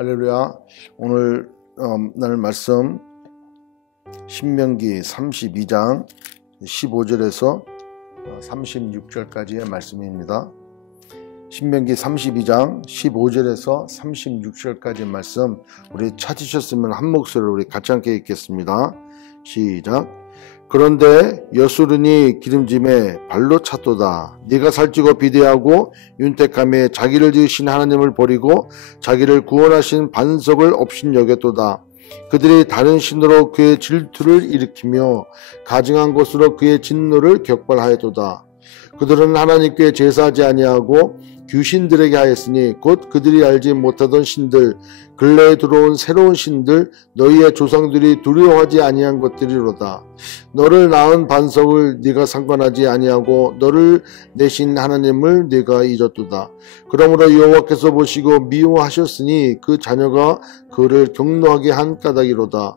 할렐루야. 오늘 날 말씀 신명기 32장 15절에서 36절까지의 말씀입니다. 신명기 32장 15절에서 36절까지의 말씀 우리 찾으셨으면 한 목소리로 우리 같이 함께 읽겠습니다. 시작. 그런데 여수르니 기름짐에 발로 찼도다. 네가 살찌고 비대하고 윤택함에 자기를 지으신 하나님을 버리고 자기를 구원하신 반석을 업신여겼도다. 그들이 다른 신으로 그의 질투를 일으키며 가증한 것으로 그의 진노를 격발하였도다. 그들은 하나님께 제사하지 아니하고 귀신들에게 하였으니 곧 그들이 알지 못하던 신들, 근래에 들어온 새로운 신들, 너희의 조상들이 두려워하지 아니한 것들이로다. 너를 낳은 반석을 네가 상관하지 아니하고 너를 내신 하나님을 네가 잊었도다. 그러므로 여호와께서 보시고 미워하셨으니 그 자녀가 그를 경노하게 한 까닭이로다.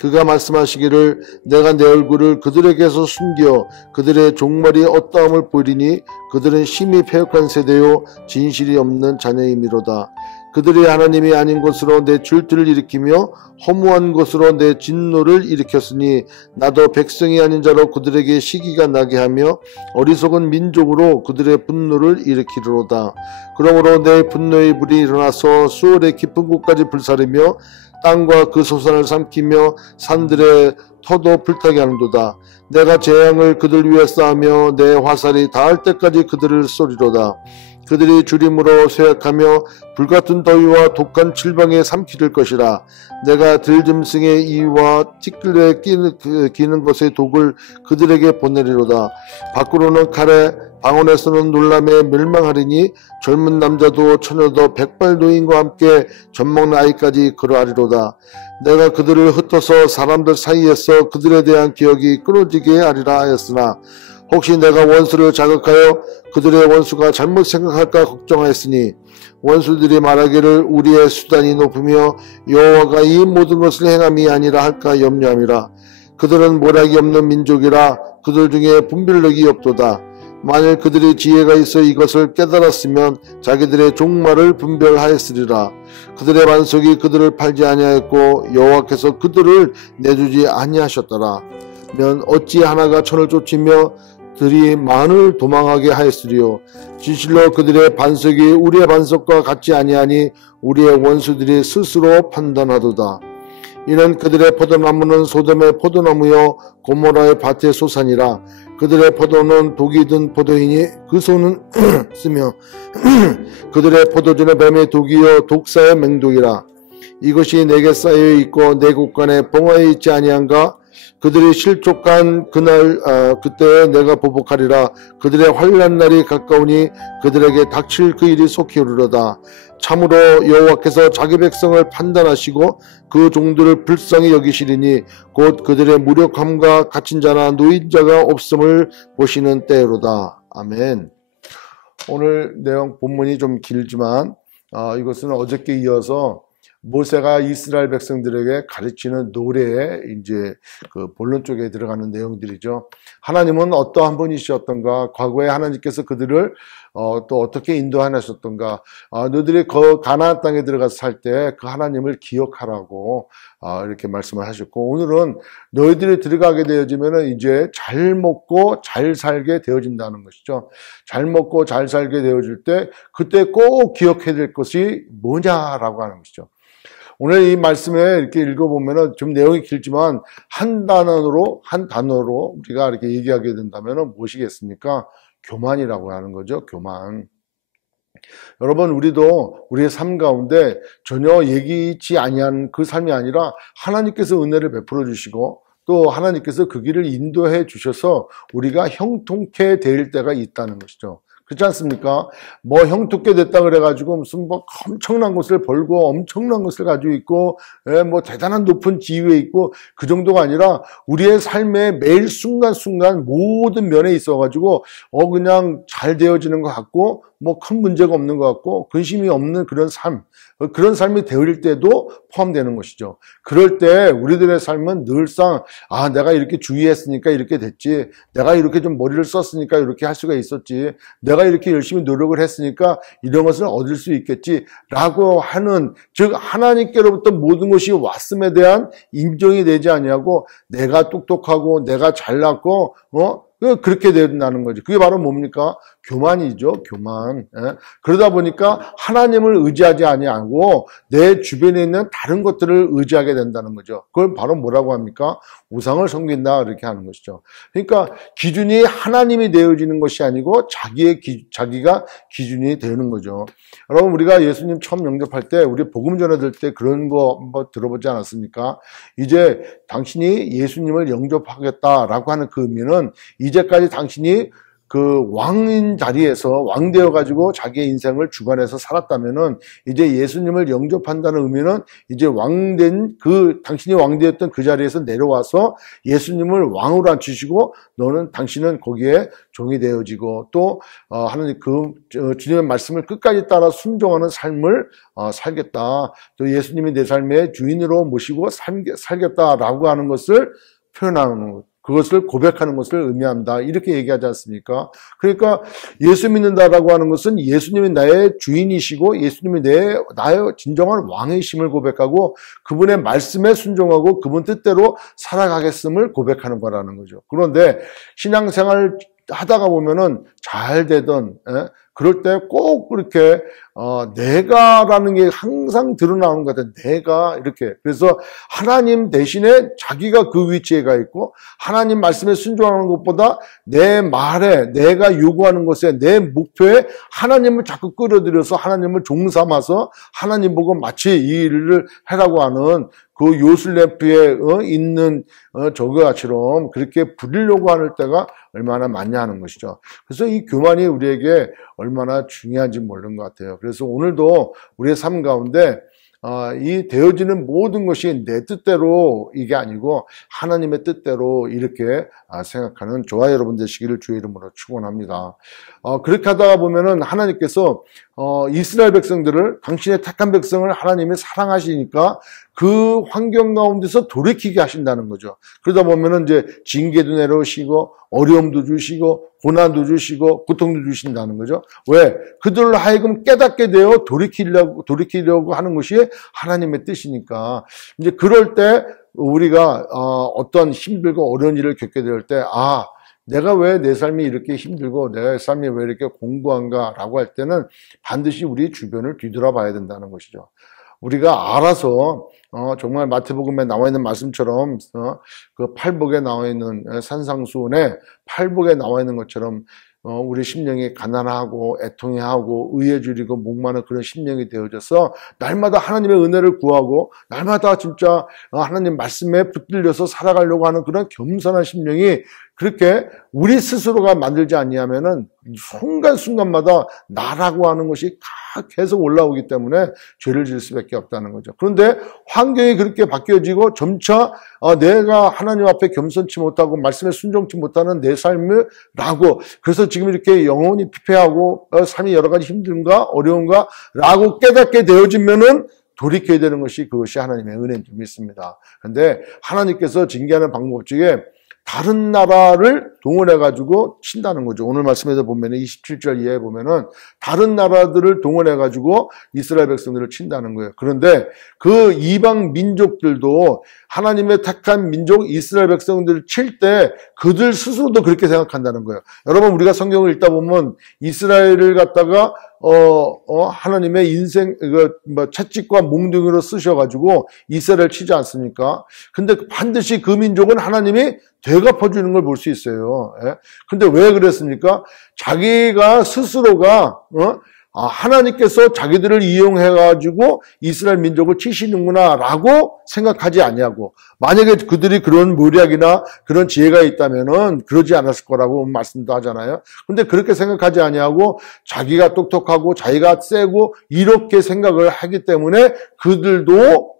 그가 말씀하시기를 내가 내 얼굴을 그들에게서 숨겨 그들의 종말이 어떠함을 보이리니 그들은 심히 패역한 세대요 진실이 없는 자녀이미로다. 그들이 하나님이 아닌 것으로 내 질투를 일으키며 허무한 것으로 내 진노를 일으켰으니 나도 백성이 아닌 자로 그들에게 시기가 나게 하며 어리석은 민족으로 그들의 분노를 일으키리로다. 그러므로 내 분노의 불이 일어나서 수월의 깊은 곳까지 불사르며 땅과 그 소산을 삼키며 산들의 터도 불타게 하는도다. 내가 재앙을 그들 위에 쌓으며 내 화살이 닿을 때까지 그들을 쏘리로다. 그들이 주림으로 쇠약하며 불같은 더위와 독한 질병에 삼키릴 것이라. 내가 들짐승의 이와 티끌에 기는 것의 독을 그들에게 보내리로다. 밖으로는 칼에 방언에서는 놀람에 멸망하리니 젊은 남자도 처녀도 백발 노인과 함께 젖먹는 아이까지 그러하리로다. 내가 그들을 흩어서 사람들 사이에서 그들에 대한 기억이 끊어지게 하리라 하였으나 혹시 내가 원수를 자극하여 그들의 원수가 잘못 생각할까 걱정하였으니 원수들이 말하기를 우리의 수단이 높으며 여호와가 이 모든 것을 행함이 아니라 할까 염려함이라. 그들은 모략이 없는 민족이라 그들 중에 분별력이 없도다. 만일 그들이 지혜가 있어 이것을 깨달았으면 자기들의 종말을 분별하였으리라. 그들의 반석이 그들을 팔지 아니하였고 여호와께서 그들을 내주지 아니하셨더라. 면 어찌 하나가 천을 쫓으며 들이 만을 도망하게 하였으리요. 진실로 그들의 반석이 우리의 반석과 같지 아니하니 우리의 원수들이 스스로 판단하도다. 이는 그들의 포도나무는 소돔의 포도나무요 고모라의 밭의 소산이라. 그들의 포도는 독이 든 포도이니 그 소는 쓰며 그들의 포도주는 뱀의 독이요 독사의 맹독이라. 이것이 내게 쌓여 있고 내 곳간에 봉하여 있지 아니한가? 그들이 실족한 그날 그때에 내가 보복하리라. 그들의 환난 날이 가까우니 그들에게 닥칠 그 일이 속히 오르려다. 참으로 여호와께서 자기 백성을 판단하시고 그 종들을 불쌍히 여기시리니 곧 그들의 무력함과 갇힌 자나 노인자가 없음을 보시는 때로다. 아멘. 오늘 내용 본문이 좀 길지만 이것은 어저께 이어서 모세가 이스라엘 백성들에게 가르치는 노래의 이제 그 본론 쪽에 들어가는 내용들이죠. 하나님은 어떠한 분이셨던가, 과거에 하나님께서 그들을 또 어떻게 인도하셨던가, 너희들이 그 가나안 땅에 들어가서 살 때 그 하나님을 기억하라고 이렇게 말씀을 하셨고, 오늘은 너희들이 들어가게 되어지면 이제 잘 먹고 잘 살게 되어진다는 것이죠. 잘 먹고 잘 살게 되어질 때 그때 꼭 기억해야 될 것이 뭐냐라고 하는 것이죠. 오늘 이 말씀에 이렇게 읽어보면은 좀 내용이 길지만 한 단어로 우리가 이렇게 얘기하게 된다면은 무엇이겠습니까? 교만이라고 하는 거죠. 교만. 여러분, 우리도 우리의 삶 가운데 전혀 예기치 아니한 그 삶이 아니라 하나님께서 은혜를 베풀어 주시고 또 하나님께서 그 길을 인도해 주셔서 우리가 형통케 될 때가 있다는 것이죠. 그렇지 않습니까? 뭐 형통케 됐다 그래가지고 무슨 뭐 엄청난 것을 벌고 엄청난 것을 가지고 있고 뭐 대단한 높은 지위에 있고 그 정도가 아니라 우리의 삶의 매일 순간순간 모든 면에 있어가지고 그냥 잘 되어지는 것 같고 뭐 큰 문제가 없는 것 같고 근심이 없는 그런 삶이 되어질 때도 포함되는 것이죠. 그럴 때 우리들의 삶은 늘상 내가 이렇게 주의했으니까 이렇게 됐지, 내가 이렇게 좀 머리를 썼으니까 이렇게 할 수가 있었지, 내가 이렇게 열심히 노력을 했으니까 이런 것을 얻을 수 있겠지 라고 하는, 즉 하나님께로부터 모든 것이 왔음에 대한 인정이 되지 아니하고 내가 똑똑하고 내가 잘났고 그렇게 된다는 거죠. 그게 바로 뭡니까? 교만이죠. 교만. 그러다 보니까 하나님을 의지하지 아니하고 내 주변에 있는 다른 것들을 의지하게 된다는 거죠. 그걸 바로 뭐라고 합니까? 우상을 섬긴다, 이렇게 하는 것이죠. 그러니까 기준이 하나님이 되어지는 것이 아니고 자기가 기준이 되는 거죠. 여러분, 우리가 예수님 처음 영접할 때, 우리 복음 전해들 때 그런 거 한번 들어보지 않았습니까? 이제 당신이 예수님을 영접하겠다라고 하는 그 의미는, 이제까지 당신이 그 왕인 자리에서 왕 되어가지고 자기의 인생을 주관해서 살았다면은, 이제 예수님을 영접한다는 의미는 이제 당신이 왕 되었던 그 자리에서 내려와서 예수님을 왕으로 앉히시고 당신은 거기에 종이 되어지고 또 하나님 주님의 말씀을 끝까지 따라 순종하는 삶을 살겠다. 또 예수님이 내 삶의 주인으로 모시고 살겠다라고 하는 것을 표현하는 것. 그것을 고백하는 것을 의미한다, 이렇게 얘기하지 않습니까? 그러니까 예수 믿는다라고 하는 것은 예수님이 나의 주인이시고 예수님이 나의 진정한 왕이심을 고백하고 그분의 말씀에 순종하고 그분 뜻대로 살아가겠음을 고백하는 거라는 거죠. 그런데 신앙생활 하다가 보면은 잘 되던, 그럴 때 꼭 그렇게 내가라는 게 항상 드러나는 것 같아요. 내가 이렇게. 그래서 하나님 대신에 자기가 그 위치에 가 있고 하나님 말씀에 순종하는 것보다 내 말에, 내가 요구하는 것에, 내 목표에 하나님을 자꾸 끌어들여서 하나님을 종삼아서 하나님 보고 마치 이 일을 하라고 하는 그 요술램프에 있는 저거처럼 그렇게 부리려고 하는 때가 얼마나 많냐 하는 것이죠. 그래서 이 교만이 우리에게 얼마나 중요한지 모르는 것 같아요. 그래서 오늘도 우리의 삶 가운데 이 되어지는 모든 것이 내 뜻대로 이게 아니고 하나님의 뜻대로 이렇게 생각하는 저와 여러분 되시기를 주의 이름으로 축원합니다. 그렇게 하다가 보면은 하나님께서 이스라엘 백성들을, 당신의 택한 백성을 하나님이 사랑하시니까 그 환경 가운데서 돌이키게 하신다는 거죠. 그러다 보면은 이제 징계도 내려오시고 어려움도 주시고 고난도 주시고 고통도 주신다는 거죠. 왜? 그들로 하여금 깨닫게 되어 돌이키려고 하는 것이 하나님의 뜻이니까. 이제 그럴 때 우리가 어떤 힘들고 어려운 일을 겪게 될 때, 내가 왜 내 삶이 이렇게 힘들고 내 삶이 왜 이렇게 공고한가 라고 할 때는 반드시 우리 주변을 뒤돌아봐야 된다는 것이죠. 우리가 알아서 정말 마태복음에 나와 있는 말씀처럼 그 팔복에 나와 있는 산상수훈에 팔복에 나와 있는 것처럼 우리 심령이 가난하고 애통해하고 의에 줄이고 목마른 그런 심령이 되어져서 날마다 하나님의 은혜를 구하고 날마다 진짜 하나님 말씀에 붙들려서 살아가려고 하는 그런 겸손한 심령이 그렇게 우리 스스로가 만들지 아니하면은 순간순간마다 나라고 하는 것이 계속 올라오기 때문에 죄를 지을 수밖에 없다는 거죠. 그런데 환경이 그렇게 바뀌어지고 점차 내가 하나님 앞에 겸손치 못하고 말씀에 순종치 못하는 내 삶을 라고, 그래서 지금 이렇게 영혼이 피폐하고 삶이 여러 가지 힘든가 어려운가 라고 깨닫게 되어지면은 돌이켜야 되는 것이, 그것이 하나님의 은혜인 줄 믿습니다. 그런데 하나님께서 징계하는 방법 중에 다른 나라를 동원해가지고 친다는 거죠. 오늘 말씀에서 보면 27절 이하에 보면은 다른 나라들을 동원해가지고 이스라엘 백성들을 친다는 거예요. 그런데 그 이방 민족들도 하나님의 택한 민족 이스라엘 백성들을 칠 때 그들 스스로도 그렇게 생각한다는 거예요. 여러분, 우리가 성경을 읽다 보면 이스라엘을 갖다가 하나님의 인생, 채찍과 몽둥이로 쓰셔가지고 이스라엘을 치지 않습니까? 근데 반드시 그 민족은 하나님이 되갚아주는 걸 볼 수 있어요. 근데 왜 그랬습니까? 자기가 스스로가, 하나님께서 자기들을 이용해가지고 이스라엘 민족을 치시는구나 라고 생각하지 아니하고, 만약에 그들이 그런 모략이나 그런 지혜가 있다면은 그러지 않았을 거라고 말씀도 하잖아요. 근데 그렇게 생각하지 아니하고 자기가 똑똑하고 자기가 세고 이렇게 생각을 하기 때문에 그들도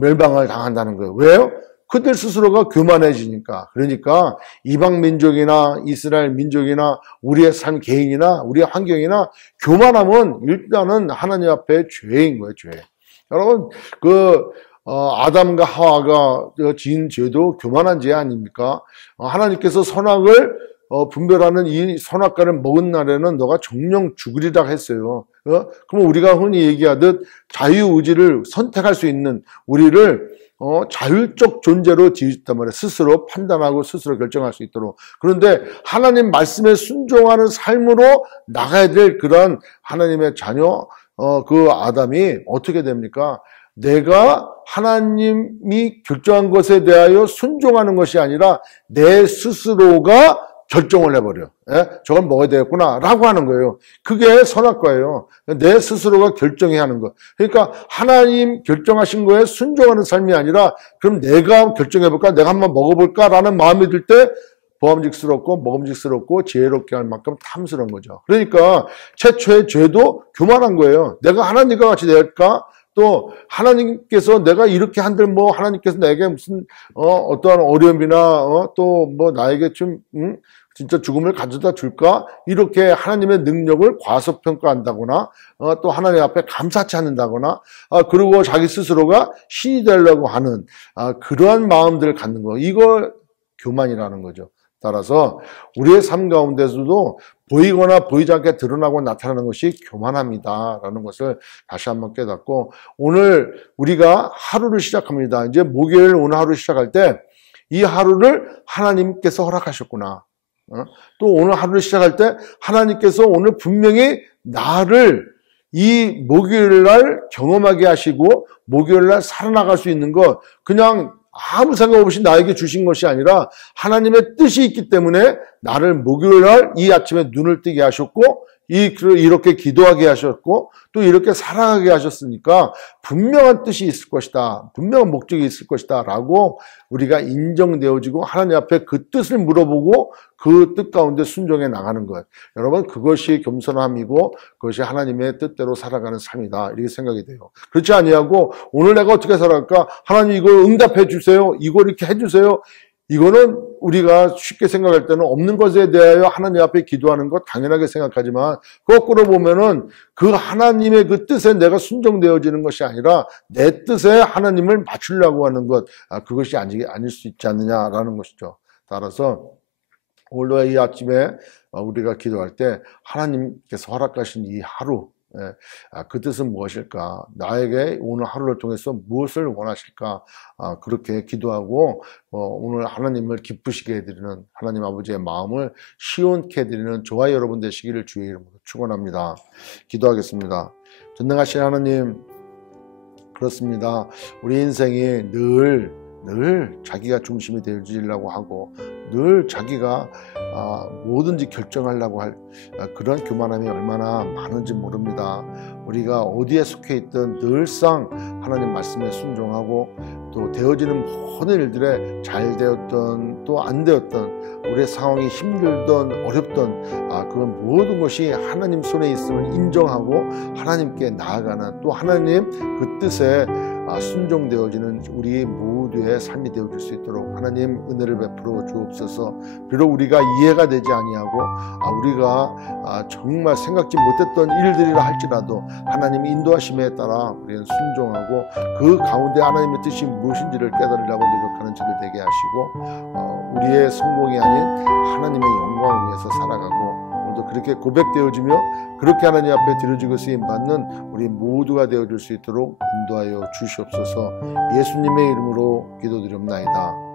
멸망을 당한다는 거예요. 왜요? 그들 스스로가 교만해지니까. 그러니까 이방 민족이나 이스라엘 민족이나 우리의 삶 개인이나 우리의 환경이나 교만함은 일단은 하나님 앞에 죄인 거예요, 죄. 여러분, 아담과 하와가 지은 죄도 교만한 죄 아닙니까? 하나님께서 선악을 분별하는 이 선악과를 먹은 날에는 너가 정령 죽으리라 했어요. 그럼 우리가 흔히 얘기하듯 자유의지를 선택할 수 있는 우리를 자율적 존재로 지으셨단 말이에요. 스스로 판단하고 스스로 결정할 수 있도록. 그런데 하나님 말씀에 순종하는 삶으로 나가야 될 그런 하나님의 자녀, 그 아담이 어떻게 됩니까? 내가 하나님이 결정한 것에 대하여 순종하는 것이 아니라 내 스스로가 결정을 해버려. 저걸 먹어야 되겠구나 라고 하는 거예요. 그게 선악과예요. 내 스스로가 결정해야 하는 거. 그러니까 하나님 결정하신 거에 순종하는 삶이 아니라 그럼 내가 결정해볼까? 내가 한번 먹어볼까? 라는 마음이 들 때 보암직스럽고 먹음직스럽고 지혜롭게 할 만큼 탐스러운 거죠. 그러니까 최초의 죄도 교만한 거예요. 내가 하나님과 같이 될까? 또 하나님께서 내가 이렇게 한들 뭐 하나님께서 내게 무슨 어떠한 어려움이나 또 뭐 나에게 좀 진짜 죽음을 가져다 줄까? 이렇게 하나님의 능력을 과소평가한다거나 또 하나님 앞에 감사치 않는다거나 그리고 자기 스스로가 신이 되려고 하는 그러한 마음들을 갖는 거, 이걸 교만이라는 거죠. 따라서 우리의 삶 가운데서도 보이거나 보이지 않게 드러나고 나타나는 것이 교만합니다라는 것을 다시 한번 깨닫고, 오늘 우리가 하루를 시작합니다. 이제 목요일 오늘 하루 시작할 때 이 하루를 하나님께서 허락하셨구나. 또 오늘 하루를 시작할 때 하나님께서 오늘 분명히 나를 이 목요일 날 경험하게 하시고 목요일 날 살아나갈 수 있는 것, 그냥 아무 생각 없이 나에게 주신 것이 아니라 하나님의 뜻이 있기 때문에 나를 목요일 날 이 아침에 눈을 뜨게 하셨고 이렇게 기도하게 하셨고 또 이렇게 살아가게 하셨으니까 분명한 뜻이 있을 것이다, 분명한 목적이 있을 것이다 라고 우리가 인정되어지고 하나님 앞에 그 뜻을 물어보고 그 뜻 가운데 순종해 나가는 것, 여러분 그것이 겸손함이고 그것이 하나님의 뜻대로 살아가는 삶이다, 이렇게 생각이 돼요. 그렇지 아니하고 오늘 내가 어떻게 살아갈까? 하나님 이걸 응답해 주세요, 이걸 이렇게 해주세요. 이거는 우리가 쉽게 생각할 때는 없는 것에 대하여 하나님 앞에 기도하는 것 당연하게 생각하지만, 거꾸로 보면은 그 하나님의 그 뜻에 내가 순종되어지는 것이 아니라 내 뜻에 하나님을 맞추려고 하는 것, 그것이 아닐 수 있지 않느냐라는 것이죠. 따라서 오늘 이 아침에 우리가 기도할 때 하나님께서 허락하신 이 하루, 그 뜻은 무엇일까? 나에게 오늘 하루를 통해서 무엇을 원하실까? 그렇게 기도하고 오늘 하나님을 기쁘시게 해드리는 하나님 아버지의 마음을 시원케 해드리는 저와 여러분 되시기를 주의 이름으로 축원합니다. 기도하겠습니다. 전능하신 하나님, 그렇습니다. 우리 인생이 늘 자기가 중심이 되어지려고 하고 늘 자기가 뭐든지 결정하려고 할 그런 교만함이 얼마나 많은지 모릅니다. 우리가 어디에 속해 있든 늘상 하나님 말씀에 순종하고 또 되어지는 모든 일들에 잘 되었던 또 안 되었던 우리의 상황이 힘들던 어렵던 그건 모든 것이 하나님 손에 있음을 인정하고 하나님께 나아가는, 또 하나님 그 뜻에 순종되어지는 우리 모두의 삶이 되어질 수 있도록 하나님 은혜를 베풀어 주옵소서. 비록 우리가 이해가 되지 아니하고 우리가 정말 생각지 못했던 일들이라 할지라도 하나님의 인도하심에 따라 우리는 순종하고 그 가운데 하나님의 뜻이 무엇인지를 깨달으려고 노력하는 저들 되게 하시고 우리의 성공이 아닌 하나님의 영광을 위해서 살아가고 오늘도 그렇게 고백되어지며 그렇게 하나님 앞에 드려지고 쓰임받는 우리 모두가 되어줄 수 있도록 인도하여 주시옵소서. 예수님의 이름으로 기도드립나이다.